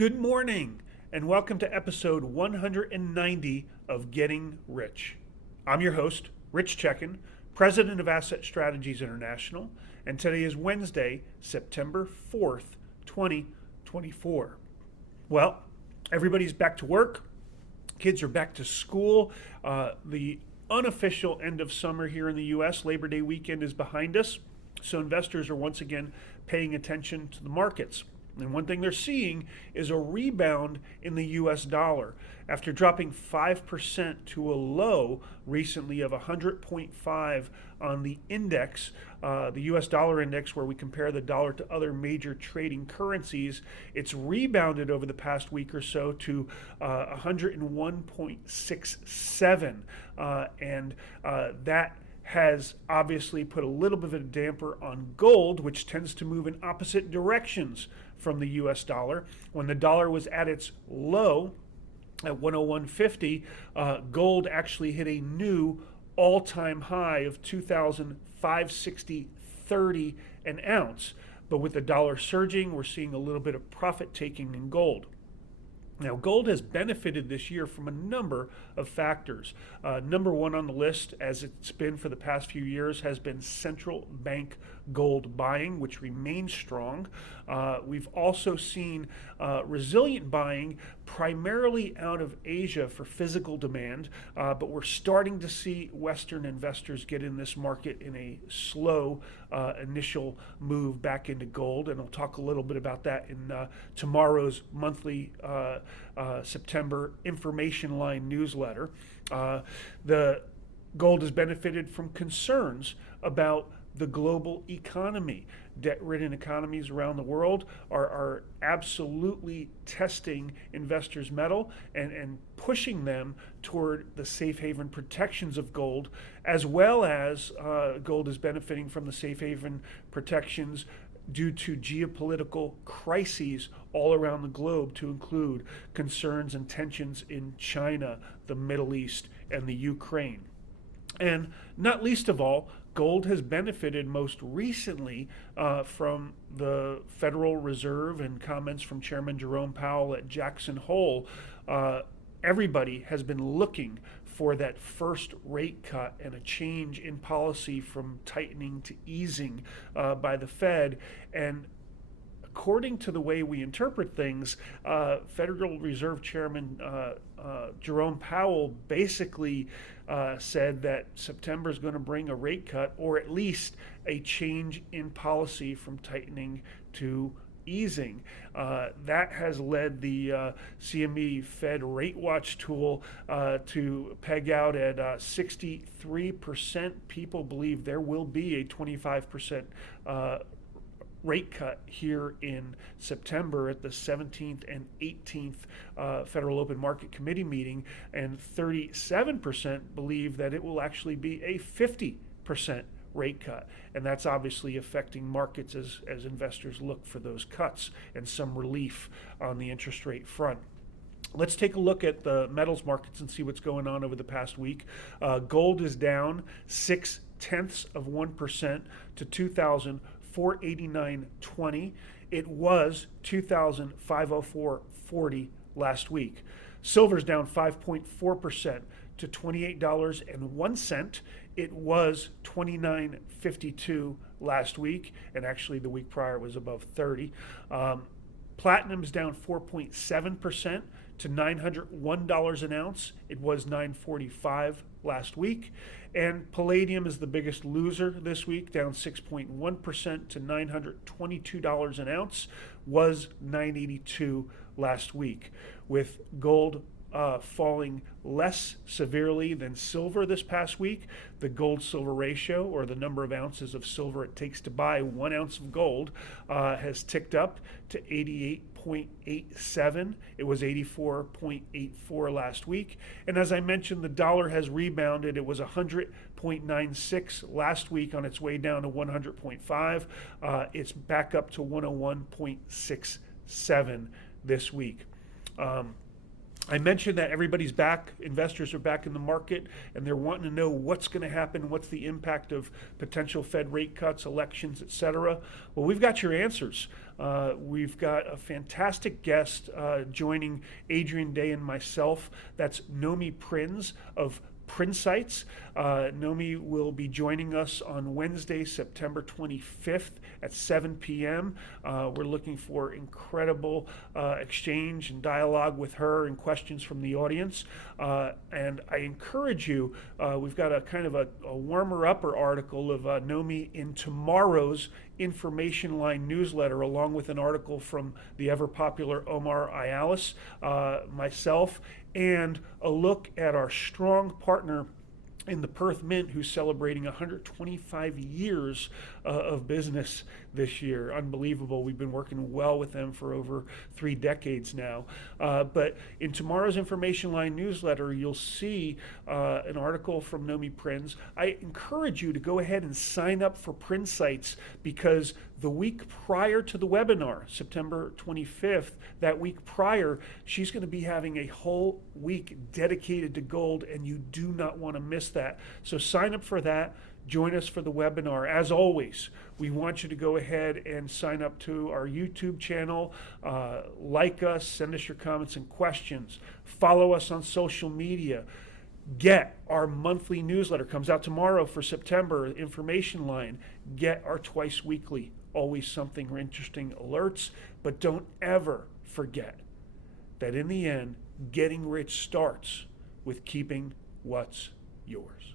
Good morning, and welcome to episode 190 of Getting Rich. I'm your host, Rich Checkan, president of Asset Strategies International, and today is Wednesday, September 4th, 2024. Well, everybody's back to work, kids are back to school. The unofficial end of summer here in the U.S., Labor Day weekend, is behind us, so investors are once again paying attention to the markets. And one thing they're seeing is a rebound in the US dollar. After dropping 5% to a low recently of 100.5 on the index, the US dollar index, where we compare the dollar to other major trading currencies, it's rebounded over the past week or so to 101.67. And that has obviously put a little bit of a damper on gold, which tends to move in opposite directions from the US dollar. When the dollar was at its low at 101.50, gold actually hit a new all-time high of 2,560.30 an ounce. But with the dollar surging, we're seeing a little bit of profit taking in gold. Now, gold has benefited this year from a number of factors. Number one on the list, as it's been for the past few years, has been central bank gold buying, which remains strong. We've also seen resilient buying primarily out of Asia for physical demand, but we're starting to see Western investors get in this market in a slow initial move back into gold, and I'll talk a little bit about that in tomorrow's monthly September information line newsletter. The gold has benefited from concerns about the global economy. Debt-ridden economies around the world are absolutely testing investors' mettle and pushing them toward the safe haven protections of gold, as well as gold is benefiting from the safe haven protections due to geopolitical crises all around the globe, to include concerns and tensions in China, the Middle East, and the Ukraine. And not least of all, gold has benefited most recently from the Federal Reserve and comments from Chairman Jerome Powell at Jackson Hole. Everybody has been looking for that first rate cut and a change in policy from tightening to easing by the Fed. And according to the way we interpret things, Federal Reserve Chairman Jerome Powell basically said that September is going to bring a rate cut, or at least a change in policy from tightening to easing. That has led the CME Fed Rate Watch tool to peg out at 63% people believe there will be a 25% rate cut here in September at the 17th and 18th Federal Open Market Committee meeting, and 37% believe that it will actually be a 50% rate cut. And that's obviously affecting markets as investors look for those cuts and some relief on the interest rate front. Let's take a look at the metals markets and see what's going on over the past week. Gold is down 0.6% to 2,489.20. It was 2,504.40 last week. Silver's down 5.4% to $28.01. It was $29.52 last week, and actually the week prior was above 30. Platinum's down 4.7% to $901 an ounce. It was $945 last week. And palladium is the biggest loser this week, down 6.1% to $922 an ounce, was $982 last week, with gold falling less severely than silver this past week. The gold-silver ratio, or the number of ounces of silver it takes to buy 1 ounce of gold, has ticked up to 88.87. It was 84.84 last week. And as I mentioned, the dollar has rebounded. It was 100.96 last week on its way down to 100.5. It's back up to 101.67 this week. I mentioned that everybody's back, investors are back in the market, and they're wanting to know what's going to happen, what's the impact of potential Fed rate cuts, elections, et cetera. Well, we've got your answers. We've got a fantastic guest joining Adrian Day and myself. That's Nomi Prins of Prinsights. Nomi will be joining us on Wednesday, September 25th at 7 p.m. We're looking for incredible exchange and dialogue with her and questions from the audience. And I encourage you, we've got a kind of a warmer-upper article of Nomi in tomorrow's Information Line newsletter, along with an article from the ever-popular Omar Ayalis, myself, and a look at our strong partner in the Perth Mint, who's celebrating 125 years of business this year. Unbelievable. We've been working well with them for over 3 decades now. But in tomorrow's Information Line newsletter, you'll see an article from Nomi Prins. I encourage you to go ahead and sign up for Prinsights, because the week prior to the webinar, September 25th, that week prior, she's going to be having a whole week dedicated to gold, and you do not want to miss that. So sign up for that. Join us for the webinar. As always, we want you to go ahead and sign up to our YouTube channel, like us, send us your comments and questions, follow us on social media. Get our monthly newsletter, comes out tomorrow for September, Information Line. Get our twice weekly, always something interesting alerts. But don't ever forget that in the end, getting rich starts with keeping what's yours.